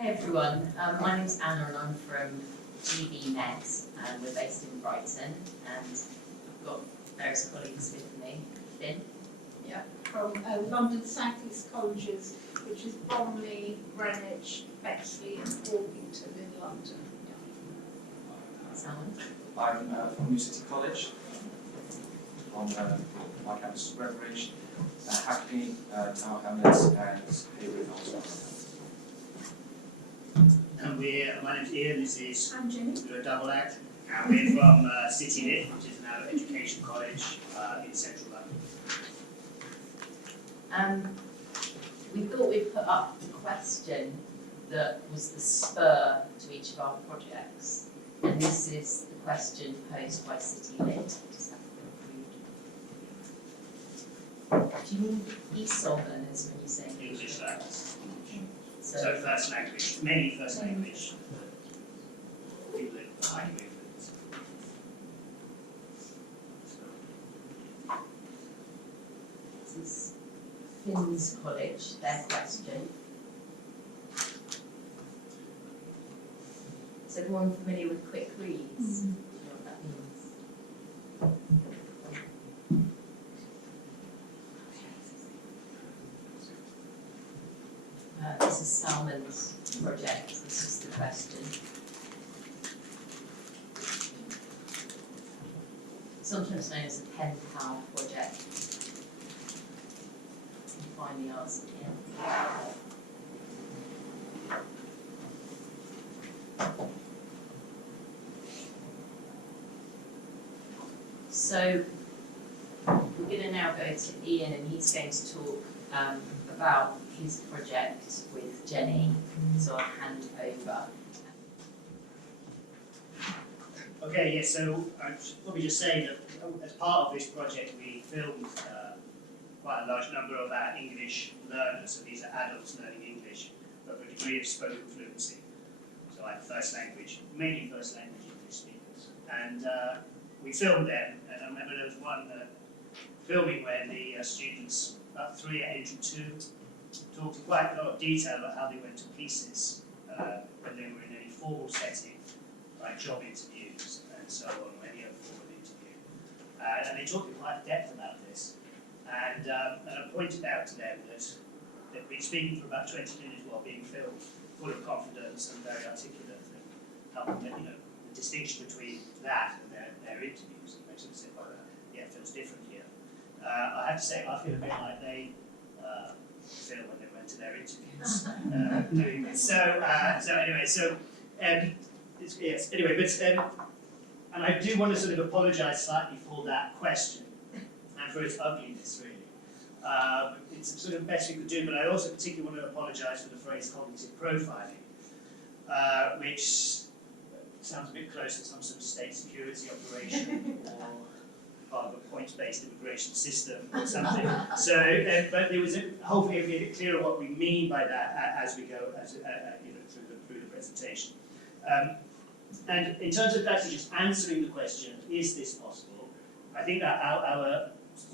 Hi everyone, my name's Anna and I'm from GBNet and we're based in Brighton and I've got various colleagues with me. Finn? Yeah, from London South East Colleges, which is Bromley, Greenwich, Bexley and Orpington in London. Salmon? I'm from New City College on my campus, Redbridge, Hackney, Tower Hamlets and Haywood also. And my name's Ian, this is I'm Jenny. a double act, and we're from City Lit, which is an adult education college in central London. We thought we'd put up a question that was the spur to each of our projects, and this is the question posed by City Lit. Just have to read. Do you mean ESOL learners when you say English learners. So So first language, mainly first language, people that are highly influenced. this is Finn's College, their question. Is everyone familiar with quick reads? Do you know what that means? This is Salmon's project, this is the question. Sometimes known as a pen pal project. You can find the answer here. So we're going to now go to Ian and he's going to talk about his project with Jenny, so I'll hand over. Okay, yeah, so I should probably just say that as part of this project we filmed quite a large number of our English learners, so these are adults learning English, but with a degree of spoken fluency, so like first language, mainly first language English speakers. And we filmed them, and I remember there was one filming where the students, about 3 at entry 2, talked in quite a lot of detail about how they went to pieces when they were in any formal setting, like job interviews and so on, or any other formal interview. And they talked in quite depth about this. And I pointed out to them that they'd been speaking for about 20 minutes while being filmed, full of confidence and very articulate, and helping them, the distinction between that and their interviews. And they sort of said, well, yeah, it feels different here. I have to say, I feel a bit like they feel when they went to their interviews doing this. So yes. Anyway, but and I do want to sort of apologise slightly for that question and for its ugliness, really. It's sort of best we could do, but I also particularly want to apologise for the phrase cognitive profiling, which sounds a bit close to some sort of state security operation or part of a points-based immigration system or something. So, but there was hopefully it'll be a bit clearer what we mean by that as we go through the presentation. And in terms of actually just answering the question, is this possible? I think that our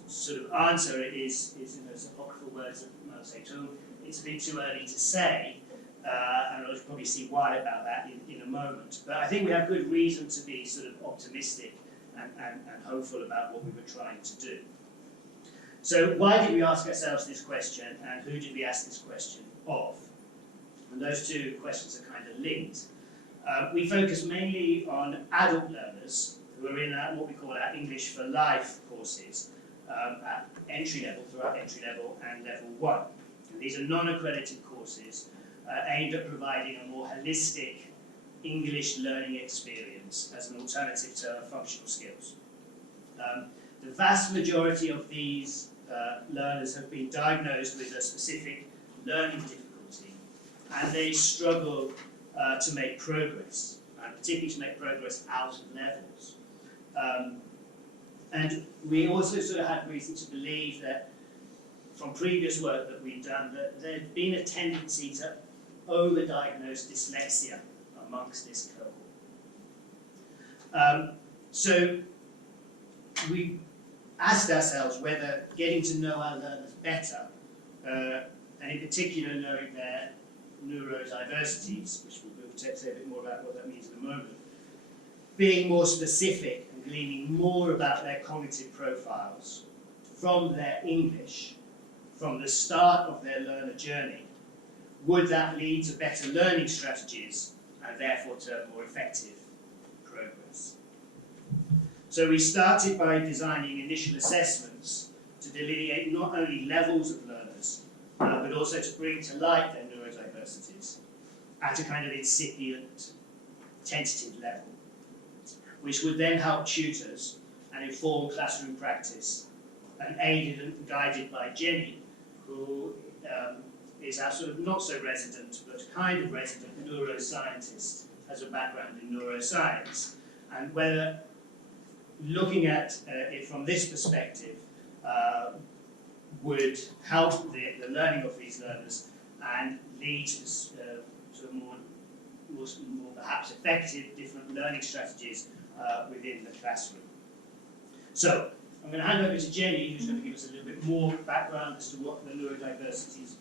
sort of answer is in those apocryphal words of Mao Zedong. It's a bit too early to say, and I'll probably see why about that in a moment. But I think we have good reason to be sort of optimistic and hopeful about what we were trying to do. So why did we ask ourselves this question, and who did we ask this question of? And those two questions are kind of linked. We focus mainly on adult learners who are in what we call our English for Life courses at entry level, throughout entry level and level 1. And these are non-accredited courses aimed at providing a more holistic English learning experience as an alternative to functional skills. The vast majority of these learners have been diagnosed with a specific learning difficulty, and they struggle to make progress, and particularly to make progress out of levels. And we also sort of had reason to believe that, from previous work that we've done, that there had been a tendency to overdiagnose dyslexia amongst this cohort. So we asked ourselves whether getting to know our learners better, and in particular knowing their neurodiversities, which we'll say a bit more about what that means in a moment, being more specific and gleaning more about their cognitive profiles from their English, from the start of their learner journey, would that lead to better learning strategies and therefore to more effective progress? So we started by designing initial assessments to delineate not only levels of learners, but also to bring to light their neurodiversities at a kind of incipient, tentative level, which would then help tutors and inform classroom practice, and aided and guided by Jenny, who is our sort of not so resident, but kind of resident neuroscientist, has a background in neuroscience, and whether looking at it from this perspective would help the learning of these learners and lead to more perhaps effective different learning strategies within the classroom. So I'm going to hand over to Jenny, who's going to give us a little bit more background as to what the neurodiversities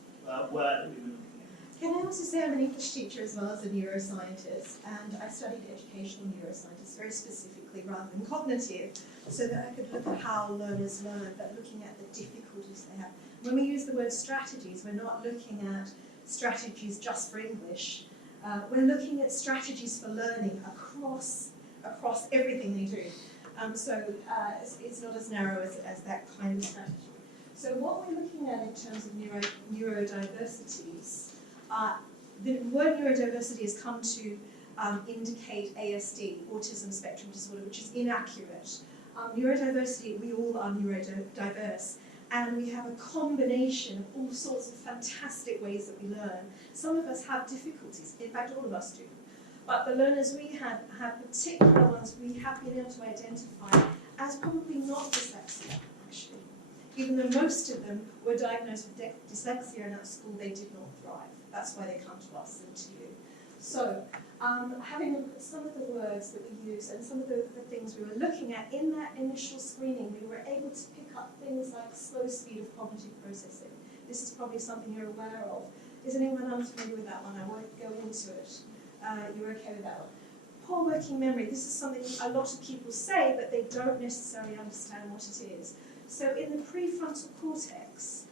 were that we were looking at. Can I also say I'm an English teacher as well as a neuroscientist, and I studied educational neuroscience very specifically rather than cognitive, so that I could look at how learners learn, but looking at the difficulties they have. When we use the word strategies, we're not looking at strategies just for English. We're looking at strategies for learning across everything they do. So it's not as narrow as that kind of strategy. So what we're looking at in terms of neurodiversities, the word neurodiversity has come to indicate ASD, autism spectrum disorder, which is inaccurate. Neurodiversity, we all are neurodiverse, and we have a combination of all sorts of fantastic ways that we learn. Some of us have difficulties, in fact all of us do. But the learners we have particular ones we have been able to identify as probably not dyslexia, actually. Even though most of them were diagnosed with dyslexia and at school they did not thrive. That's why they come to us and to you. So, having looked at some of the words that we use and some of the things we were looking at in that initial screening, we were able to pick up things like slow speed of cognitive processing. This is probably something you're aware of. Is anyone unfamiliar with that one? I won't go into it. You're okay with that one. Poor working memory. This is something a lot of people say, but they don't necessarily understand what it is. So in the prefrontal cortex,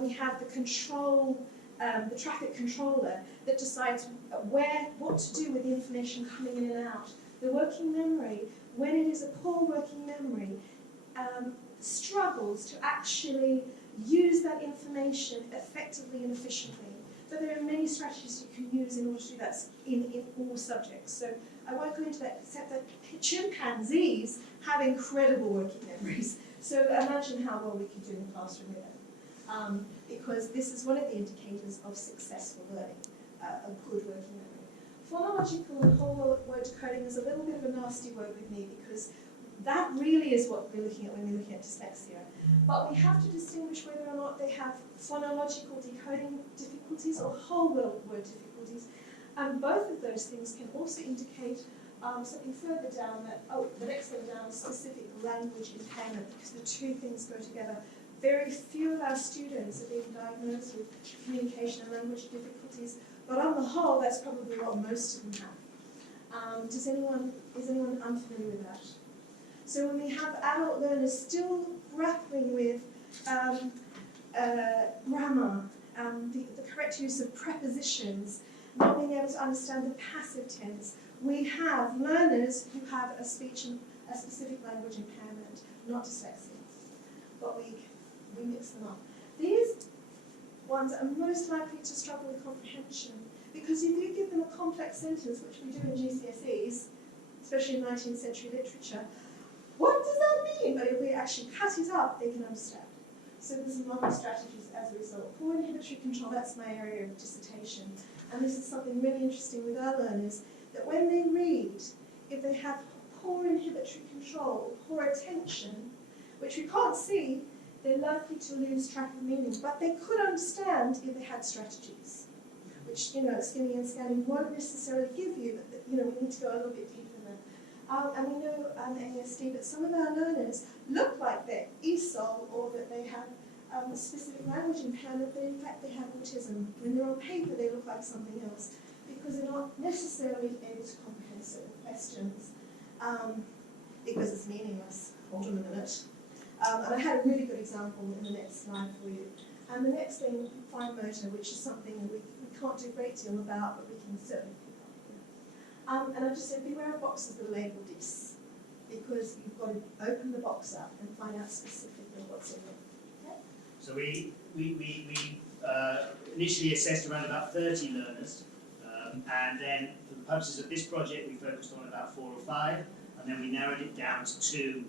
we have the control, the traffic controller that decides what to do with the information coming in and out. The working memory, when it is a poor working memory, struggles to actually use that information effectively and efficiently. But there are many strategies you can use in order to do that in all subjects. So I won't go into that, except that chimpanzees have incredible working memories. So imagine how well we could do in the classroom with them. Because this is one of the indicators of successful learning, a good working memory. Phonological and whole word decoding is a little bit of a nasty word with me, because that really is what we're looking at when we're looking at dyslexia. But we have to distinguish whether or not they have phonological decoding difficulties or whole word difficulties. And both of those things can also indicate something further down, that, the next level down, specific language impairment, because the two things go together. Very few of our students are being diagnosed with communication and language difficulties, but on the whole, that's probably what most of them have. Is anyone unfamiliar with that? So when we have adult learners still grappling with grammar, the correct use of prepositions, not being able to understand the passive tense, we have learners who have a speech and a specific language impairment, not dyslexia, but we mix them up. These ones are most likely to struggle with comprehension, because if you give them a complex sentence, which we do in GCSEs, especially in 19th century literature, what does that mean? But if we actually cut it up, they can understand. So there's a lot of strategies as a result. Poor inhibitory control, that's my area of dissertation. And this is something really interesting with our learners, that when they read, if they have poor inhibitory control, poor attention, which we can't see, they're likely to lose track of meaning. But they could understand if they had strategies, which, skimming and scanning won't necessarily give you, but, we need to go a little bit deeper than that. And we know ASD, but some of our learners look like they're ESOL, or that they have specific language impairment, but in fact they have autism. When they're on paper, they look like something else because they're not necessarily able to comprehend certain questions because it's meaningless. Hold on a minute. And I had a really good example in the next slide for you. And the next thing, fine motor, which is something that we can't do a great deal about, but we can certainly pick up. And I just said, beware of boxes that are labelled this, because you've got to open the box up and find out specifically what's in it. Okay? So we initially assessed around about 30 learners, and then for the purposes of this project we focused on about 4 or 5, and then we narrowed it down to 2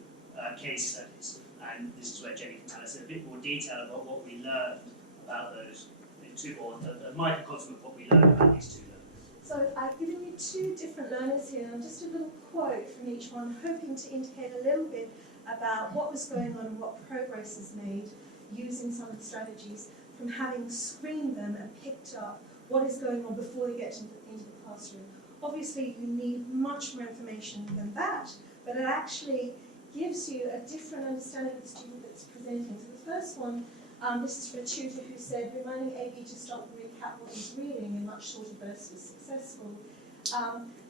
case studies. And this is where Jenny can tell us a bit more detail about what we learned about those 2, or a microcosm of what we learned about these 2 learners. So I've given you 2 different learners here, and just a little quote from each one, hoping to indicate a little bit about what was going on and what progress is made using some of the strategies from having screened them and picked up what is going on before they get into the classroom. Obviously, you need much more information than that, but it actually gives you a different understanding of the student that's presenting. So the first one, this is from a tutor who said, reminding AB to stop and recap what he's reading in much shorter bursts was successful.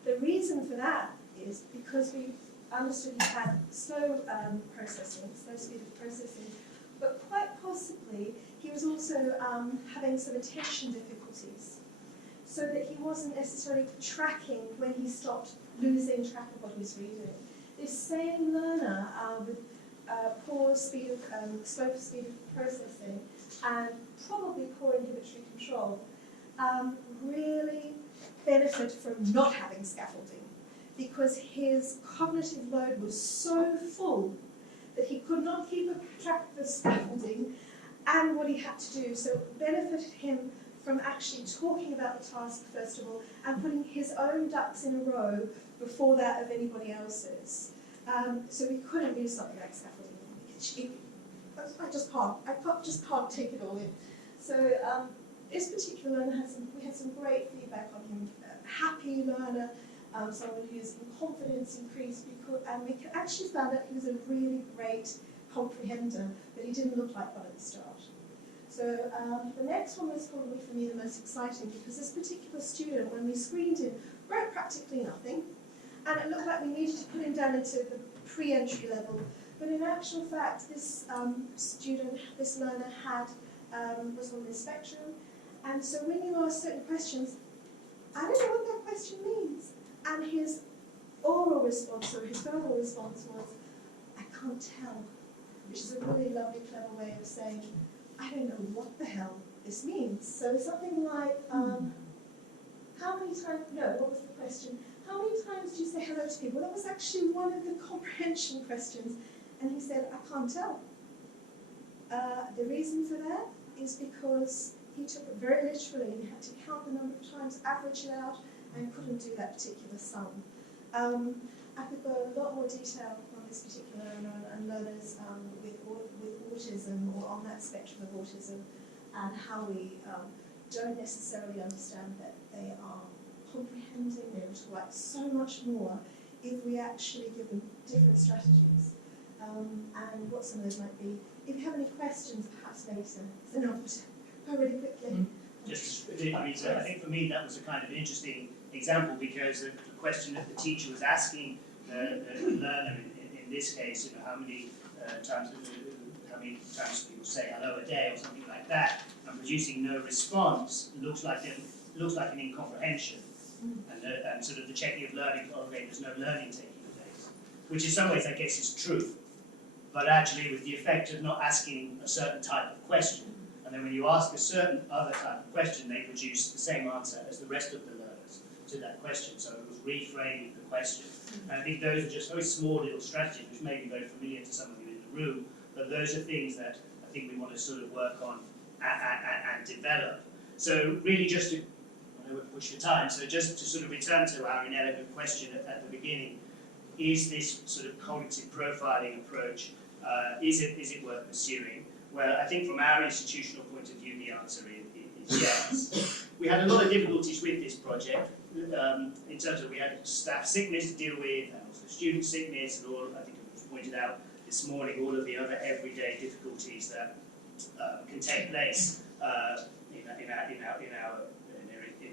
The reason for that is because we understood he had slow speed of processing, but quite possibly he was also having some attention difficulties, so that he wasn't necessarily tracking when he stopped losing track of what he was reading. This same learner with poor speed of, slow speed of processing and probably poor inhibitory control really benefited from not having scaffolding, because his cognitive load was so full that he could not keep track of the scaffolding and what he had to do. So it benefited him from actually talking about the task first of all and putting his own ducks in a row before that of anybody else's. So we couldn't use something like scaffolding. I just can't take it all in. So this particular learner we had some great feedback on him. Happy learner, someone whose confidence increased, and we actually found out he was a really great comprehender, but he didn't look like one at the start. So the next one was probably for me the most exciting, because this particular student, when we screened him, wrote practically nothing, and it looked like we needed to put him down into the pre-entry level. But in actual fact, this learner was on the spectrum, and so when you ask certain questions, I don't know what that question means. And his oral response, or his verbal response was, I can't tell, which is a really lovely, clever way of saying, I don't know what the hell this means. So something like, how many times, no, what was the question? How many times do you say hello to people? That was actually one of the comprehension questions. And he said, I can't tell. The reason for that is because he took it very literally and had to count the number of times, average it out, and couldn't do that particular sum. I could go in a lot more detail on this particular learner and learners with autism, or on that spectrum of autism, and how we don't necessarily understand that they are comprehending, they're able to write so much more if we actually give them different strategies. And what some of those might be. If you have any questions, perhaps later, then I'll go really quickly. I think for me that was a kind of interesting example, because the question that the teacher was asking the learner in this case, how many times do people say hello a day or something like that, and producing no response looks like an incomprehension, and sort of the checking of learning. Okay, there's no learning taking place, which in some ways I guess is true, but actually with the effect of not asking a certain type of question. And then when you ask a certain other type of question, they produce the same answer as the rest of the learners to that question. So it was reframing the question. And I think those are just very small little strategies, which may be very familiar to some of you in the room, but those are things that I think we want to sort of work on and develop. So really just to, I know we've pushed your time, so just to sort of return to our inelegant question at the beginning, is this sort of cognitive profiling approach, is it worth pursuing? Well, I think from our institutional point of view, the answer is yes. We had a lot of difficulties with this project, in terms of we had staff sickness to deal with, and also student sickness, and all, I think it was pointed out this morning, all of the other everyday difficulties that can take place in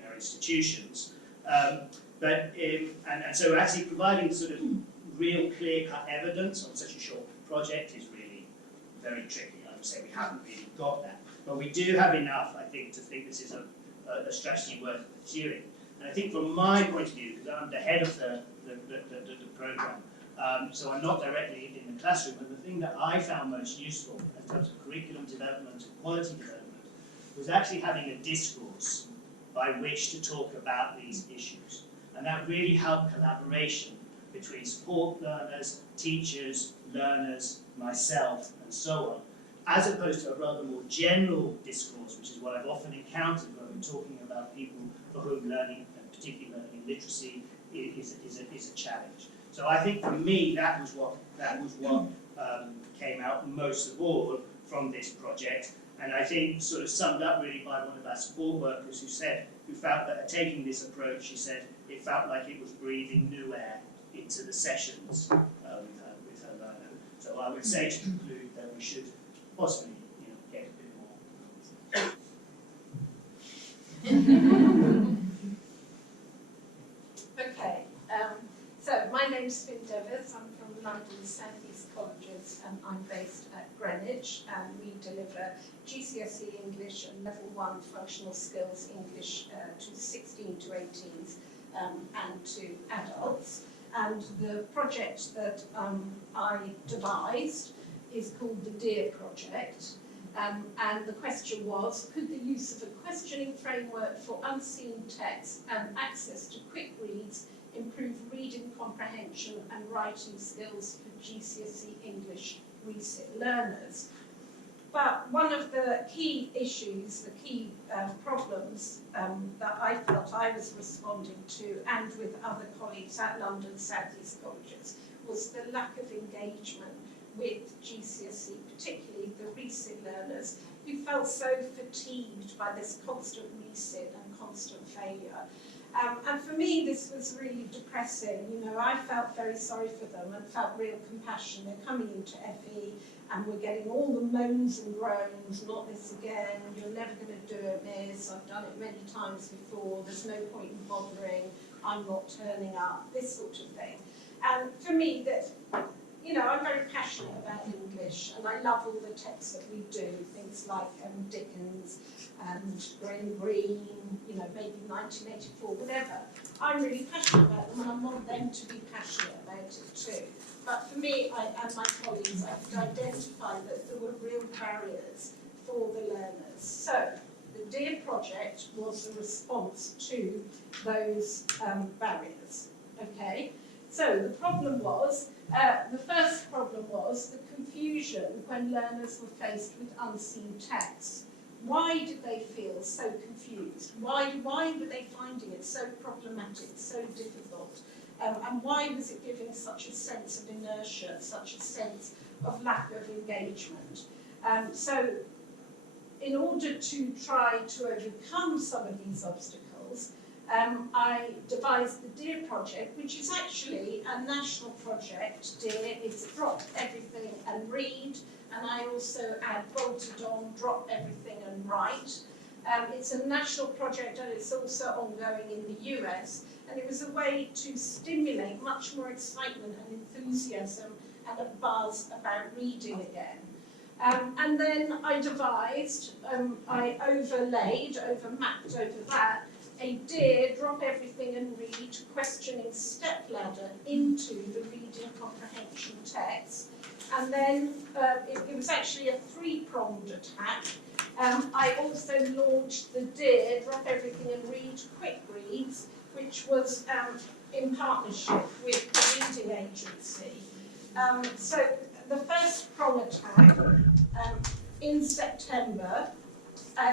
our institutions. And so actually providing sort of real clear-cut evidence on such a short project is really very tricky. I would say we haven't really got that. But we do have enough, I think, to think this is a strategy worth pursuing. And I think from my point of view, because I'm the head of the programme, so I'm not directly in the classroom, and the thing that I found most useful in terms of curriculum development and quality development was actually having a discourse by which to talk about these issues. And that really helped collaboration between support learners, teachers, learners, myself, and so on, as opposed to a rather more general discourse, which is what I've often encountered when we're talking about people for whom learning, and particularly learning literacy, is a challenge. So I think for me that was what came out most of all from this project, and I think sort of summed up really by one of our support workers who felt that taking this approach, she said, it felt like it was breathing new air into the sessions with her learner. So I would say to conclude that we should possibly, get a bit more. Okay, so my name's Finn Devis. I'm from London South East Colleges and I'm based at Greenwich, and we deliver GCSE English and Level 1 Functional Skills English to 16 to 18s and to adults. And the project that I devised is called the DEAR Project. And the question was, could the use of a questioning framework for unseen text and access to quick reads improve reading comprehension and writing skills for GCSE English recit learners? But one of the key issues, the key problems that I felt I was responding to, and with other colleagues at London South East Colleges, was the lack of engagement with GCSE, particularly the recit learners, who felt so fatigued by this constant recit and constant failure. And for me, this was really depressing. I felt very sorry for them and felt real compassion. They're coming into FE and we're getting all the moans and groans, not this again, you're never going to do it, miss, I've done it many times before, there's no point in bothering, I'm not turning up, this sort of thing. And for me, that, I'm very passionate about English and I love all the texts that we do, things like Dickens and Graham Greene, maybe 1984, whatever. I'm really passionate about them and I want them to be passionate about it too. But for me and my colleagues, I could identify that there were real barriers for the learners. So the DEAR project was a response to those barriers. Okay? So the problem was, the first problem was the confusion when learners were faced with unseen texts. Why did they feel so confused? Why were they finding it so problematic, so difficult? And why was it giving such a sense of inertia, such a sense of lack of engagement? So in order to try to overcome some of these obstacles, I devised the DEAR project, which is actually a national project. DEAR is drop everything and read, and I also add bolted on, drop everything and write. It's a national project and it's also ongoing in the US, and it was a way to stimulate much more excitement and enthusiasm and a buzz about reading again. And then I devised, I mapped over that, a DEAR, drop everything and read, questioning stepladder into the reading comprehension text. And then it was actually a three-pronged attack. I also launched the DEAR, drop everything and read, quick reads, which was in partnership with the reading agency. So the first prong attack in September,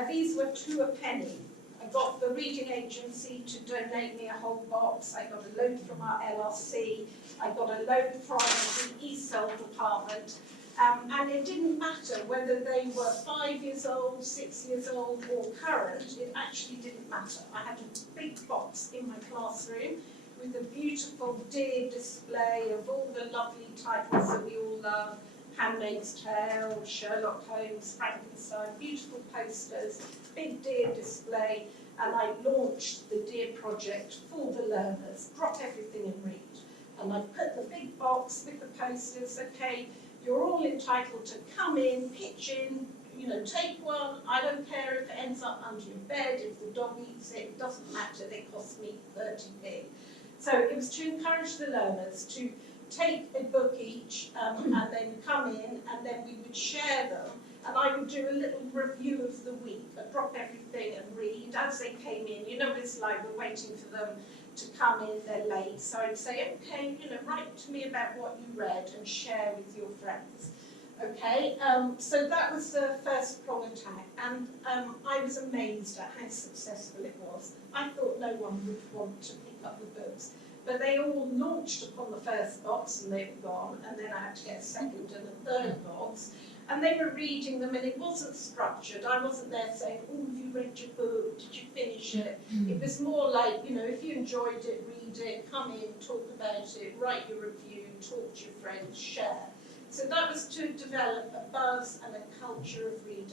these were 2 a penny. I got the reading agency to donate me a whole box. I got a load from our LRC. I got a load from the ESOL department. And it didn't matter whether they were 5 years old, 6 years old, or current. It actually didn't matter. I had a big box in my classroom with a beautiful DEAR display of all the lovely titles that we all love, Handmaid's Tale, Sherlock Holmes, Frankenstein, beautiful posters, big deer display, and I launched the Deer project for the learners, drop everything and read. And I put the big box with the posters, okay, you're all entitled to come in, pitch in, you know, take one, I don't care if it ends up under your bed, if the dog eats it, it doesn't matter, they cost me 30p. So it was to encourage the learners to take a book each and then come in and then we would share them and I would do a little review of the week. I'd drop everything and read as they came in. You know what it's like, we're waiting for them to come in, they're late. So I'd say, okay, you know, write to me about what you read and share with your friends. Okay, so that was the first prong attack and I was amazed at how successful it was. I thought no one would want to pick up the books. But they all launched upon the first box and they were gone, and then I had to get a second and a third box. And they were reading them and it wasn't structured. I wasn't there saying, oh, have you read your book? Did you finish it? It was more like, you know, if you enjoyed it, read it, come in, talk about it, write your review, talk to your friends, share. So that was to develop a buzz and a culture of reading,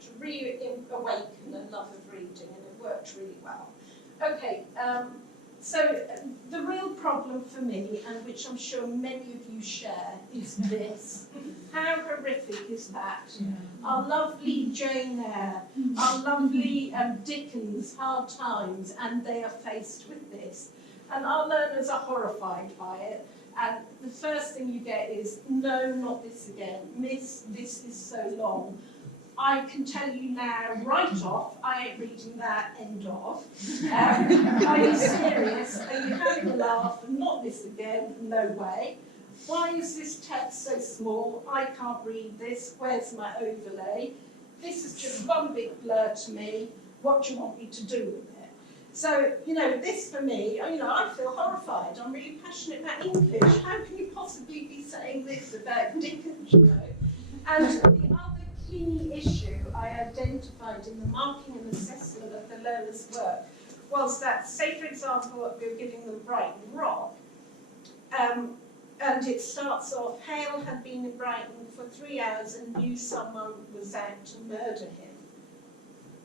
to reawaken a love of reading, and it worked really well. Okay. So the real problem for me, and which I'm sure many of you share, is this. How horrific is that? Our lovely Jane Eyre, our lovely Dickens, Hard Times, and they are faced with this. And our learners are horrified by it. And the first thing you get is, no, not this again. Miss, this is so long. I can tell you now, right off, I ain't reading that, end of. Are you serious? Are you having a laugh? Not this again? No way. Why is this text so small? I can't read this. Where's my overlay? This is just one big blur to me. What do you want me to do with it? So, you know, this for me, you know, I feel horrified. I'm really passionate about English. How can you possibly be saying this about Dickens, you know? And the other key issue I identified in the marking and assessment of the learners' work was that, say for example, we were giving them Brighton Rock, and it starts off, Hale had been in Brighton for 3 hours and knew someone was out to murder him.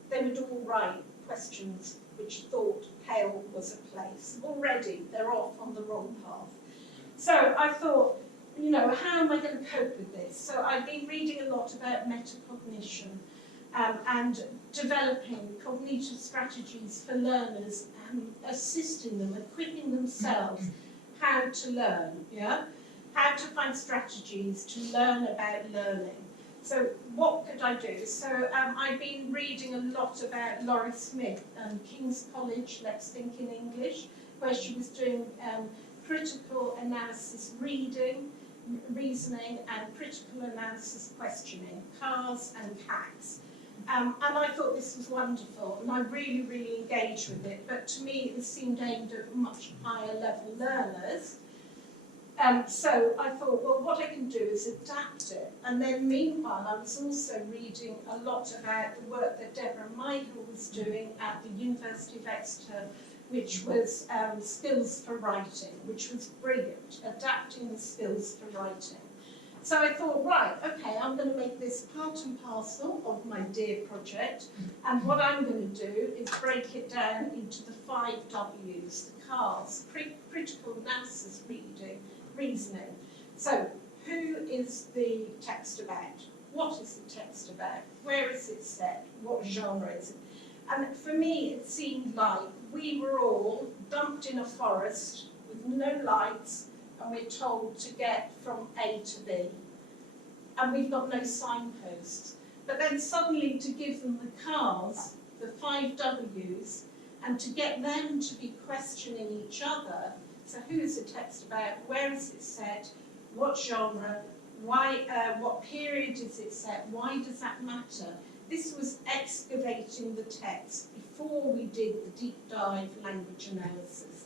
They would all write questions which thought Hale was a place. Already, they're off on the wrong path. So I thought, you know, how am I going to cope with this? So I've been reading a lot about metacognition and developing cognitive strategies for learners and assisting them, equipping themselves how to learn, yeah? How to find strategies to learn about learning. So what could I do? So I've been reading a lot about Laurie Smith and King's College, Let's Think in English, where she was doing critical analysis reading, reasoning and critical analysis questioning, CARS and CACs. And I thought this was wonderful and I really, really engaged with it, but to me it seemed aimed at much higher level learners. So I thought, well, what I can do is adapt it. And then meanwhile, I was also reading a lot about the work that Deborah Michael was doing at the University of Exeter, which was skills for writing, which was brilliant, adapting the skills for writing. So I thought, right, okay, I'm going to make this part and parcel of my Dear project, and what I'm going to do is break it down into the 5 W's, the CARS, critical analysis reasoning. So, who is the text about? What is the text about? Where is it set? What genre is it? And for me, it seemed like we were all dumped in a forest with no lights, and we're told to get from A to B. And we've got no signposts. But then suddenly to give them the CARS, the 5 W's, and to get them to be questioning each other, so who is the text about, where is it set, what genre, why, what period is it set, why does that matter? This was excavating the text before we did the deep dive language analysis.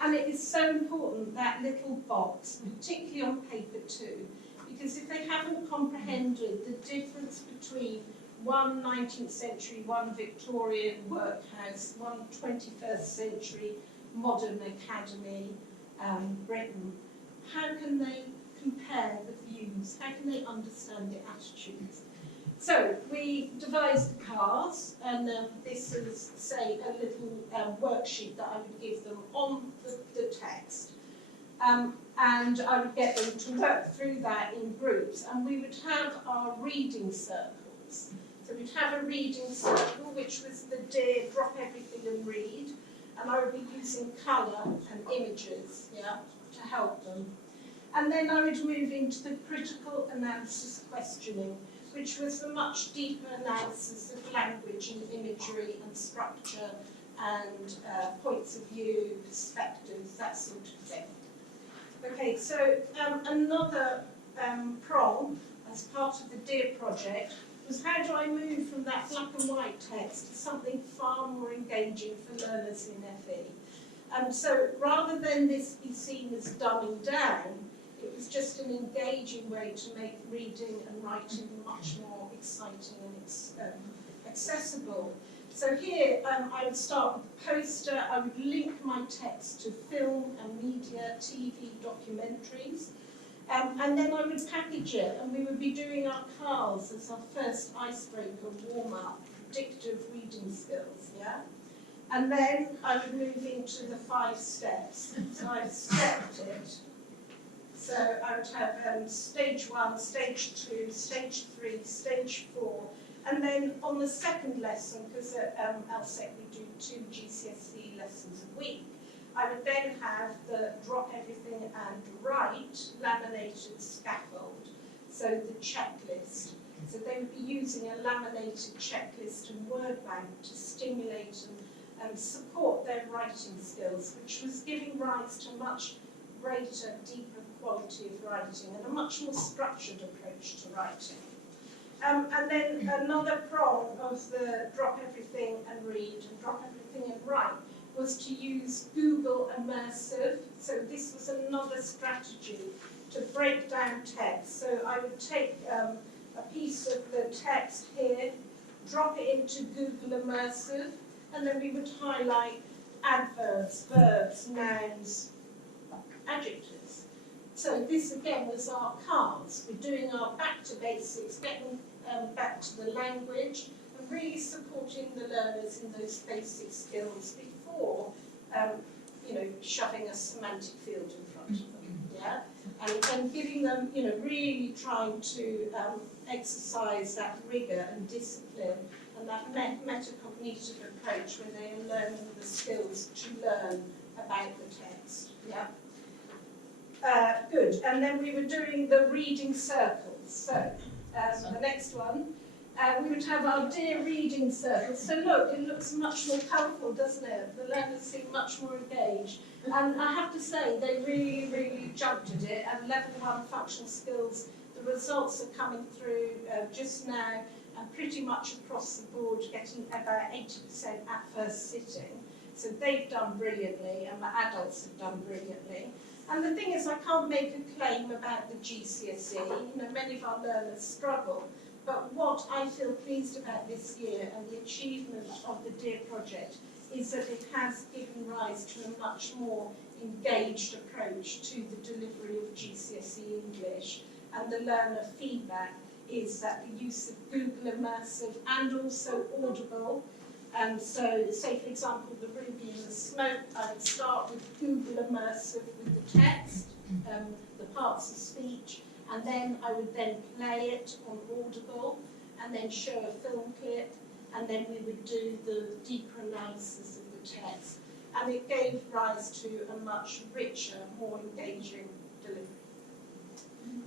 And it is so important, that little box, particularly on paper 2, because if they haven't comprehended the difference between one 19th century, one Victorian workhouse, one 21st century modern academy, Britain, how can they compare the views attitudes? How can they understand the attitudes? So we devised the cars, and this is, say, a little worksheet that I would give them on the text. And I would get them to work through that in groups, and we would have our reading circles. So we'd have a reading circle, which was the dear, drop everything and read, and I would be using colour and images, yeah, to help them. And then I would move into the critical analysis questioning, which was a much deeper analysis of language and imagery and structure and points of view, perspectives, that sort of thing. Okay, so another prong as part of the DEAR project was how do I move from that black and white text to something far more engaging for learners in FE. So rather than this be seen as dumbing down, it was just an engaging way to make reading and writing much more exciting and accessible. So here I would start with the poster. I would link my text to film and media, TV, documentaries. And then I would package it, and we would be doing our cars as our first icebreaker, warm-up, predictive reading skills, yeah? And then I would move into the 5 steps. So I've stepped it. So I would have stage 1, stage 2, stage 3, stage 4, and then on the second lesson, because at LSEC we do 2 GCSE lessons a week, I would then have the drop everything and write laminated scaffold, so the checklist. So they would be using a laminated checklist and word bank to stimulate and support their writing skills, which was giving rise to much greater, deeper quality of writing and a much more structured approach to writing. And then another prong of the drop everything and read and drop everything and write was to use Google Immersive. So this was another strategy to break down text. So I would take a piece of the text here, drop it into Google Immersive, and then we would highlight adverbs, verbs, nouns, adjectives. So this again was our cars. We're doing our back to basics, getting back to the language, and really supporting the learners in those basic skills before, shoving a semantic field in front of them, yeah? And giving them, really trying to exercise that rigour and discipline and that metacognitive approach where they are learning the skills to learn about the text, yeah? Good, and then we were doing the reading circles. So, the next one, we would have our dear reading circles. So look, it looks much more colourful, doesn't it? The learners seem much more engaged. And I have to say, they really, really jumped at it. And level 1 functional skills, the results are coming through just now, and pretty much across the board, getting about 80% at first sitting. So they've done brilliantly, and the adults have done brilliantly. And the thing is, I can't make a claim about the GCSE. Many of our learners struggle. But what I feel pleased about this year and the achievement of the DEAR project is that it has given rise to a much more engaged approach to the delivery of GCSE English. And the learner feedback is that the use of Google Immersive and also Audible. And so, say for example, the Ruby and the Smoke, I would start with Google Immersive with the text, the parts of speech, and then I would then play it on Audible, and then show a film clip, and then we would do the deeper analysis of the text. And it gave rise to a much richer, more engaging delivery.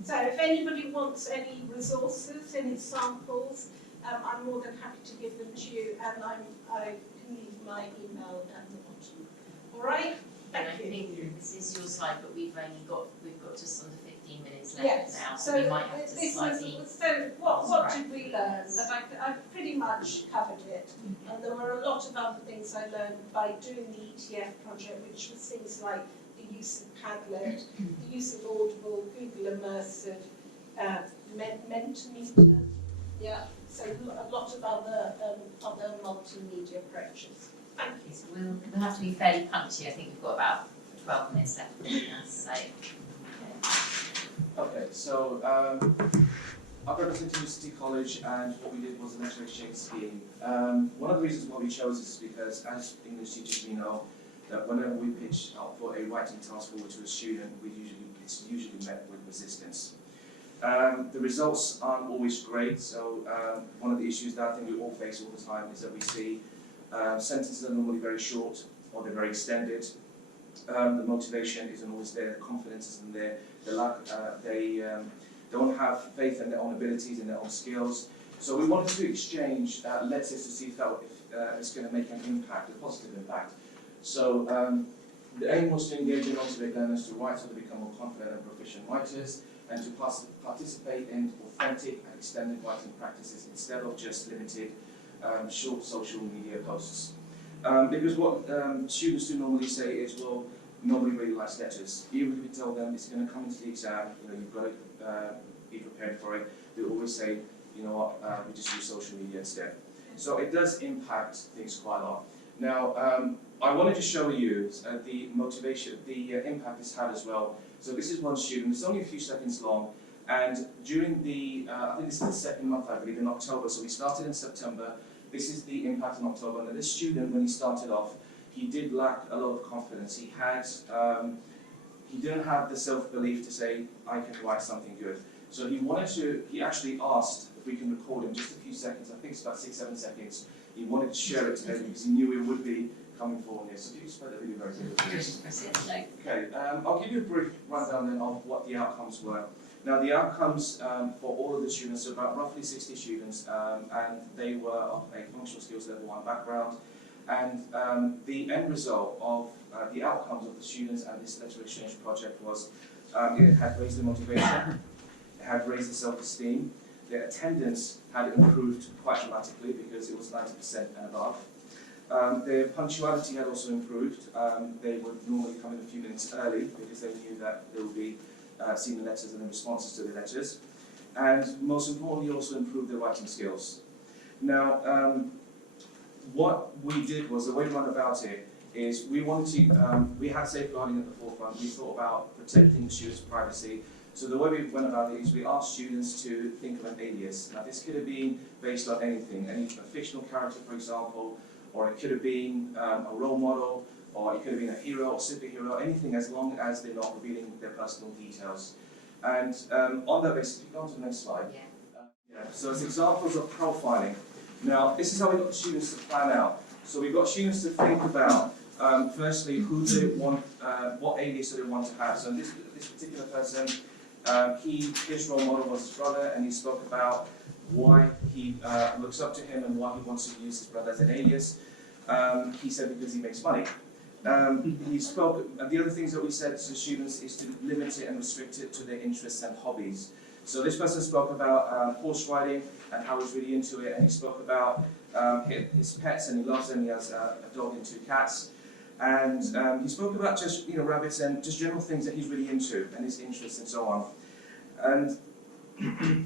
So if anybody wants any resources, any samples, I'm more than happy to give them to you, and I can leave my email at the bottom. All right? And I think this is your slide, but we've got just under 15 minutes left now, so we might have to slightly. So what did we learn? But I pretty much covered it, and there were a lot of other things I learned by doing the ETF project, which was things like the use of Padlet, the use of Audible, Google Immersive, Mentimeter. Yeah, so a lot of other multimedia approaches. Thank you. So we'll have to be fairly punchy. I think we've got about 12 minutes left. So, okay. Okay, so I represent New City College, and what we did was a letter exchange scheme. One of the reasons why we chose this is because, as English teachers, we know that whenever we pitch out for a writing task forward to a student, it's usually met with resistance. The results aren't always great, so one of the issues that I think we all face all the time is that we see sentences are normally very short or they're very extended. The motivation isn't always there, the confidence isn't there, they don't have faith in their own abilities and their own skills. So we wanted to exchange letters to see if it's going to make an impact, a positive impact. So the aim was to engage and motivate learners to write so they become more confident and proficient writers, and to participate in authentic and extended writing practices instead of just limited short social media posts. Because what students do normally say is, well, nobody really likes letters. Even if we tell them it's going to come into the exam, you've got to be prepared for it, they always say, you know what, we just use social media instead. So it does impact things quite a lot. Now, I wanted to show you the motivation, the impact it's had as well. So this is one student, it's only a few seconds long, and during the, I think this is the second month, I believe, in October, so we started in September. This is the impact in October. Now this student, when he started off, he did lack a lot of confidence. He didn't have the self-belief to say, I can write something good. So he actually asked if we can record him just a few seconds, I think it's about 6-7 seconds. He wanted to share it today because he knew it would be coming forward here. So if you just play the video very quickly. Okay, I'll give you a brief rundown then of what the outcomes were. Now the outcomes for all of the students, so about roughly 60 students, and they were of a functional skills level 1 background. And the end result of the outcomes of the students and this letter exchange project was it had raised the motivation, it had raised the self-esteem, their attendance had improved quite dramatically because it was 90% and above. Their punctuality had also improved. They would normally come in a few minutes early because they knew that they would be seeing the letters and the responses to the letters. And most importantly, also improved their writing skills. Now, what we did was, the way we went about it is we wanted to, we had safeguarding at the forefront. We thought about protecting students' privacy. So the way we went about it is we asked students to think of an alias. Now this could have been based on anything, a fictional character, for example, or it could have been a role model, or it could have been a hero or superhero, anything as long as they're not revealing their personal details. And on that basis, if you go on to the next slide. So it's examples of profiling. Now, this is how we got students to plan out. So we got students to think about, firstly, who they want, what alias do they want to have. So this particular person, his role model was his brother, and he spoke about why he looks up to him and why he wants to use his brother as an alias. He said because he makes money. He spoke, and the other things that we said to students is to limit it and restrict it to their interests and hobbies. So this person spoke about horse riding and how he's really into it, and he spoke about his pets and he loves them. He has a dog and 2 cats. And he spoke about just rabbits and just general things that he's really into and his interests and so on. And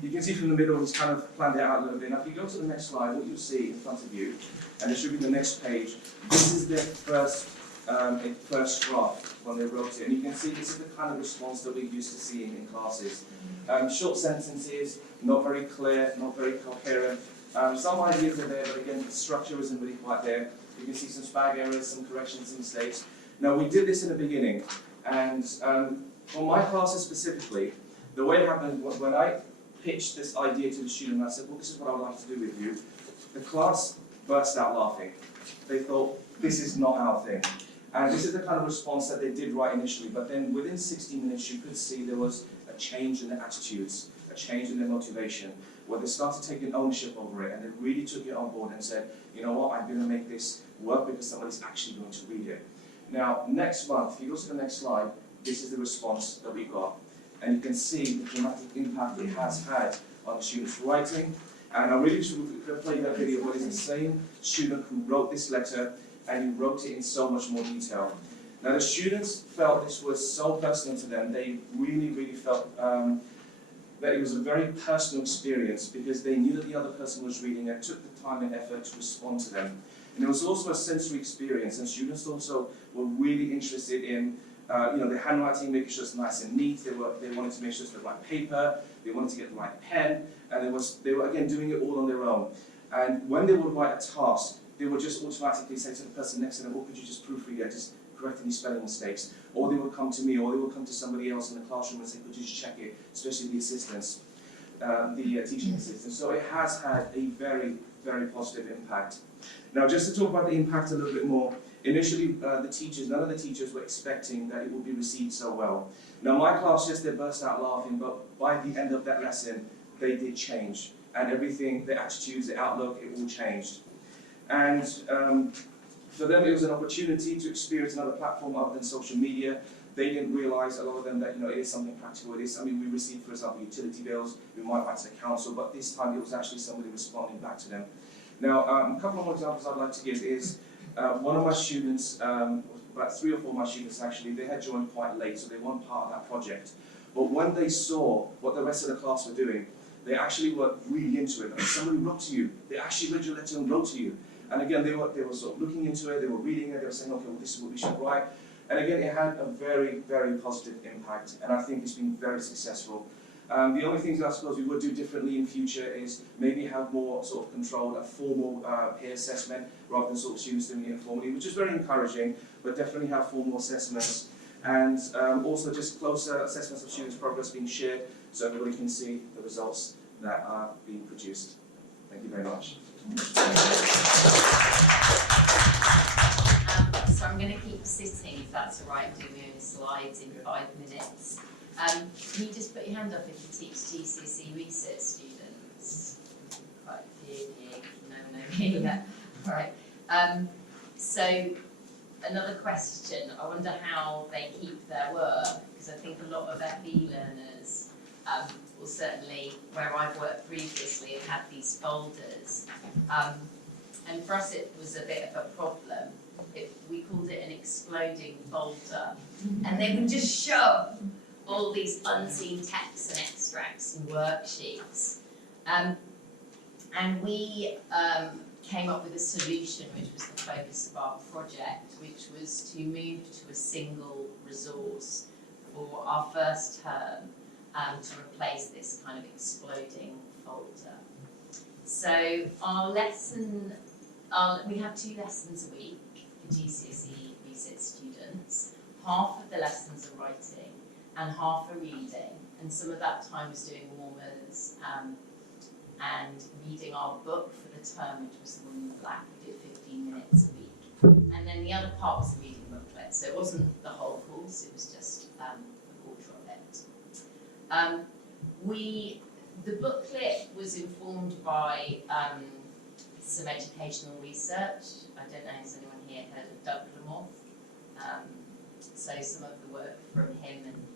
you can see from the middle he's kind of planned it out a little bit. Now if you go to the next slide, what you'll see in front of you, and it should be the next page, this is their first draft when they wrote it. And you can see this is the kind of response that we're used to seeing in classes. Short sentences, not very clear, not very coherent. Some ideas are there, but again the structure isn't really quite there. You can see some spag errors, some corrections, some mistakes. Now we did this in the beginning, and for my classes specifically, the way it happened was when I pitched this idea to the student, I said, well, this is what I would like to do with you. The class burst out laughing. They thought, this is not our thing. And this is the kind of response that they did right initially, but then within 60 minutes you could see there was a change in their attitudes, a change in their motivation, where they started taking ownership over it and they really took it on board and said, you know what, I'm going to make this work because somebody's actually going to read it. Now, next month, if you go to the next slide, this is the response that we got. And you can see the dramatic impact it has had on the students' writing. And I really should play that video, but it's the same student who wrote this letter, and he wrote it in so much more detail. Now the students felt this was so personal to them. They really felt that it was a very personal experience because they knew that the other person was reading it, took the time and effort to respond to them. And it was also a sensory experience, and students also were really interested in their handwriting, making sure it's nice and neat. They wanted to make sure it's the right paper. They wanted to get the right pen, and they were again doing it all on their own. And when they would write a task, they would just automatically say to the person next to them, "Oh, could you just proofread it, just correct any spelling mistakes?" Or they would come to me, or they would come to somebody else in the classroom and say, "Could you just check it?" Especially the assistants, the teaching assistants. So it has had a very, very positive impact. Now, just to talk about the impact a little bit more, initially none of the teachers were expecting that it would be received so well. Now, my class, yes, they burst out laughing, but by the end of that lesson, they did change. And everything, their attitudes, their outlook, it all changed. And for them, it was an opportunity to experience another platform other than social media. They didn't realise, a lot of them, that it is something practical. It is. I mean, we received, for example, utility bills. We might write to the council, but this time it was actually somebody responding back to them. Now, a couple of more examples I'd like to give is one of my students, about 3 or 4 of my students actually, they had joined quite late, so they weren't part of that project. But when they saw what the rest of the class were doing, they actually were really into it. Like, somebody wrote to you. They actually read your letter and wrote to you. And again, they were sort of looking into it, they were reading it, they were saying, okay, well, this is what we should write. And again, it had a very, very positive impact, and I think it's been very successful. The only things that I suppose we would do differently in future is maybe have more sort of controlled, a formal peer assessment, rather than sort of students doing it informally, which is very encouraging, but definitely have formal assessments. And also just closer assessments of students' progress being shared, so everybody can see the results that are being produced. Thank you very much. So I'm going to keep sitting, if that's all right, doing my own slides in 5 minutes. Can you just put your hand up if you teach GCSE research students? Quite a few here, no, yeah. All right. So another question, I wonder how they keep their work, because I think a lot of FE learners, well certainly where I've worked previously, have had these folders. And for us it was a bit of a problem. We called it an exploding folder. And they would just shove all these unseen texts and extracts and worksheets. And we came up with a solution, which was the focus of our project, which was to move to a single resource for our first term to replace this kind of exploding folder. So our lesson, we have 2 lessons a week for GCSE research students. Half of the lessons are writing and half are reading, and some of that time was doing warmers and reading our book for the term, which was The Woman in Black. We did 15 minutes a week. And then the other part was the reading booklet, so it wasn't the whole course, it was just a quarter of it. The booklet was informed by some educational research. I don't know, has anyone here heard of Doug Lamothe? So some of the work from him and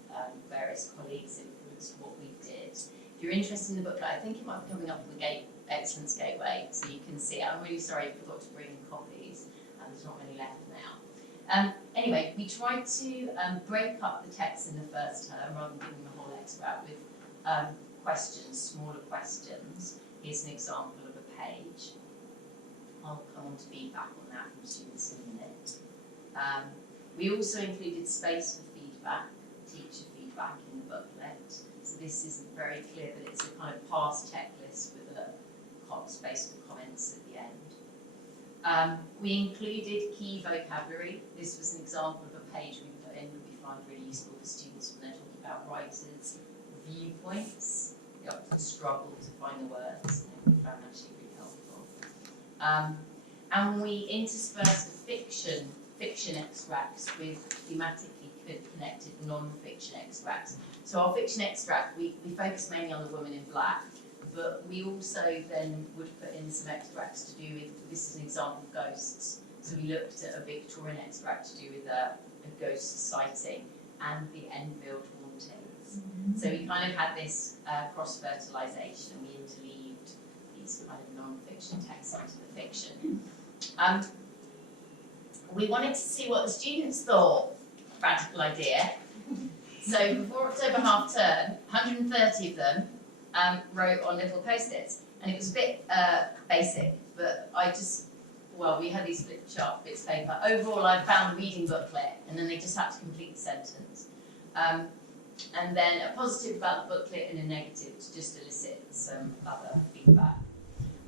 various colleagues influenced what we did. If you're interested in the booklet, I think it might be coming up on the Excellence Gateway, so you can see it. I'm really sorry I forgot to bring copies, there's not many left now. Anyway, we tried to break up the text in the first term rather than giving the whole extract with questions, smaller questions. Here's an example of a page. I'll come on to feedback on that from students in a minute. We also included space for feedback, teacher feedback in the booklet. So this is very clear that it's a kind of past checklist with a space for comments at the end. We included key vocabulary. This was an example of a page we put in that we find really useful for students when they're talking about writers' viewpoints. They often struggle to find the words, and we found that actually really helpful. And we interspersed fiction extracts with thematically connected non-fiction extracts. So our fiction extract, we focus mainly on The Woman in Black, but we also then would put in some extracts to do with, this is an example of ghosts. So we looked at a Victorian extract to do with a ghost sighting and the Enfield hauntings. So we kind of had this cross-fertilisation, and we interleaved these kind of non-fiction texts into the fiction. We wanted to see what the students thought. Radical idea. So before October half term, 130 of them wrote on little post-its, and it was a bit basic, but I just well, we had these flip chart bits of paper. Overall, I found a reading booklet, and then they just had to complete the sentence. And then a positive about the booklet and a negative to just elicit some other feedback.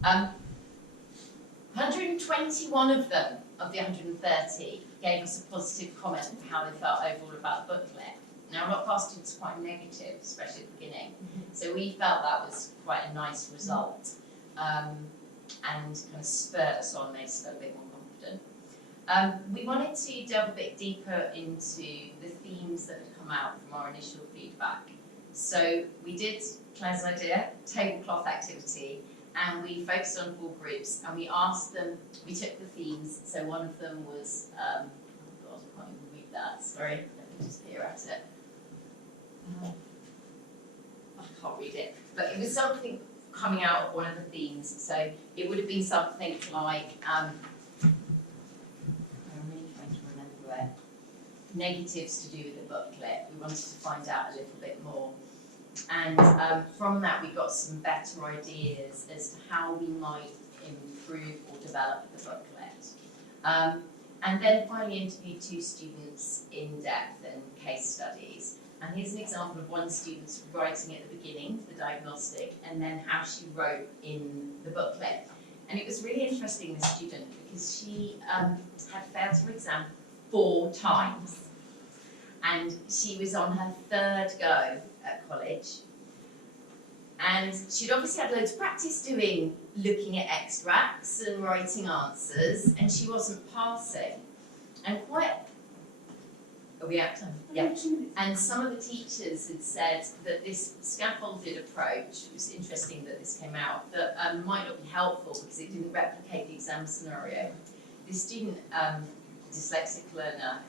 121 of them, of the 130, gave us a positive comment of how they felt overall about the booklet. Now, a lot of our students are quite negative, especially at the beginning, so we felt that was quite a nice result, and kind of spurred us on, made us feel a bit more confident. We wanted to delve a bit deeper into the themes that had come out from our initial feedback. So we did Claire's idea, tablecloth activity, and we focused on 4 groups, and we asked them, we took the themes, so one of them was, oh God, I can't even read that, sorry, let me just peer at it. I can't read it, but it was something coming out of one of the themes, so it would have been something like, I'm really trying to remember it, negatives to do with the booklet. We wanted to find out a little bit more. And from that we got some better ideas as to how we might improve or develop the booklet. And then finally interviewed 2 students in depth and case studies. And here's an example of one student's writing at the beginning, the diagnostic, and then how she wrote in the booklet. And it was really interesting, this student, because she had failed her exam 4 times. And she was on her 3rd go at college. And she'd obviously had loads of practice looking at extracts and writing answers, and she wasn't passing. And are we out time? Yeah. And some of the teachers had said that this scaffolded approach, it was interesting that this came out, that might not be helpful because it didn't replicate the exam scenario. This student, dyslexic learner,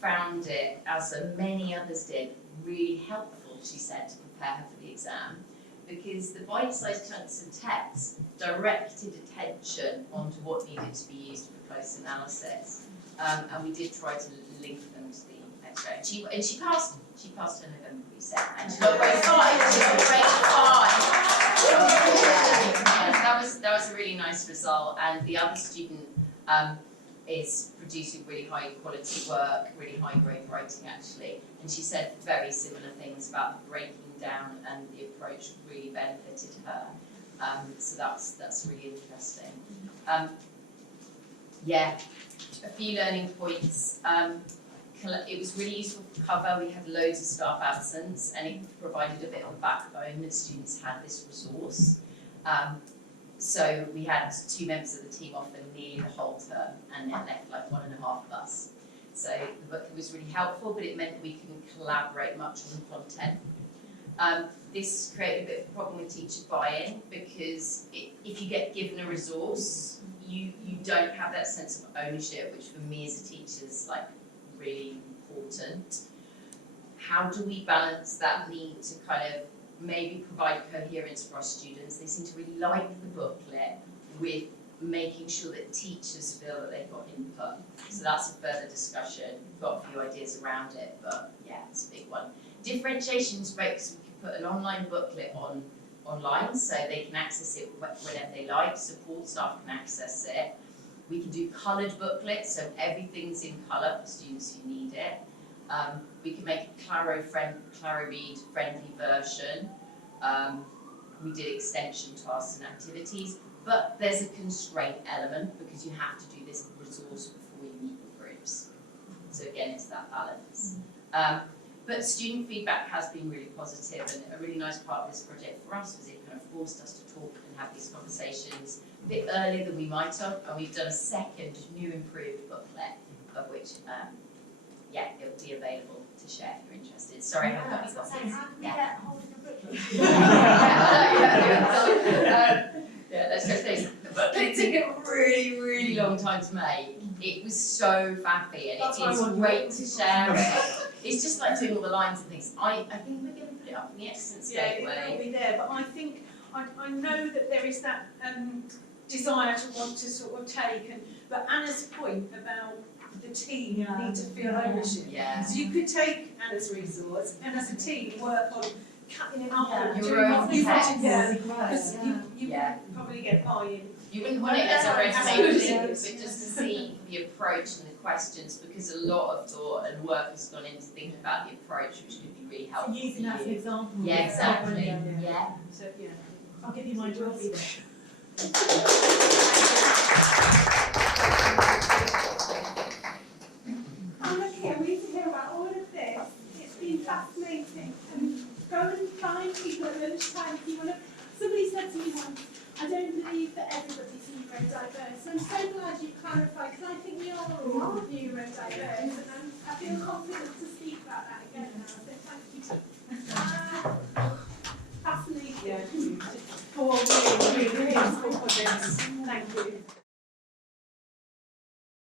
found it, as many others did, really helpful, she said, to prepare her for the exam, because the bite-sized chunks of text directed attention onto what needed to be used for close analysis. And we did try to link them to the extract. And she passed her November reset, and she got grade 5. She got grade 5. That was a really nice result. And the other student is producing really high quality work, really high grade writing actually. And she said very similar things about the breaking down, and the approach really benefited her. So that's really interesting. Yeah, a few learning points. It was really useful for cover. We had loads of staff absence, and it provided a bit of a backbone that students had this resource. So we had 2 members of the team off for nearly the whole term, and it left like 1.5 of us. So the book was really helpful, but it meant that we couldn't collaborate much on the content. This created a bit of a problem with teacher buy-in, because if you get given a resource, you don't have that sense of ownership, which for me as a teacher is like really important. How do we balance that need to kind of maybe provide coherence for our students? They seem to really like the booklet, with making sure that teachers feel that they've got input. So that's a further discussion. We've got a few ideas around it, but yeah, it's a big one. Differentiation is great because we can put an online booklet online, so they can access it whenever they like. Support staff can access it. We can do coloured booklets, so everything's in colour for students who need it. We can make a Claro Read friendly version. We did extension tasks and activities, but there's a constraint element because you have to do this resource before you meet with groups. So again, it's that balance. But student feedback has been really positive, and a really nice part of this project for us was it kind of forced us to talk and have these conversations a bit earlier than we might have, and we've done a second new improved booklet, of which yeah, it will be available to share if you're interested. Sorry, I haven't got any copies. How can we get hold of the booklet? Yeah, let's just say the booklet took a really, really long time to make. It was so faffy, and it is great to share it. It's just like doing all the lines and things. I think we're going to put it up in the Excellence Gateway. Yeah, it will be there, but I think, I know that there is that desire to want to sort of take, but Anna's point about the team need to feel ownership. Yeah. So you could take Anna's resource and as a team work on cutting it up and Your doing own what you text. want. Yeah, because you Yeah. would probably get buy-in. You wouldn't want it as a No, resume, absolutely. but just to see the approach and the questions, because a lot of thought and work has gone into thinking about the approach, which could be really helpful for you. Using that as an example. Yeah, exactly. Yeah. So, yeah. I'll give you my address. I'm lucky I'm really to hear about all of this. It's been fascinating. And go and find people at lunchtime if you want to. Somebody said to me once, I don't believe that everybody's neurodiverse. And I'm so glad you clarified, because I think we are all neurodiverse. And I feel confident to speak about that again now. So thank you. Fascinating. Yeah. For really, really useful projects. Thank you.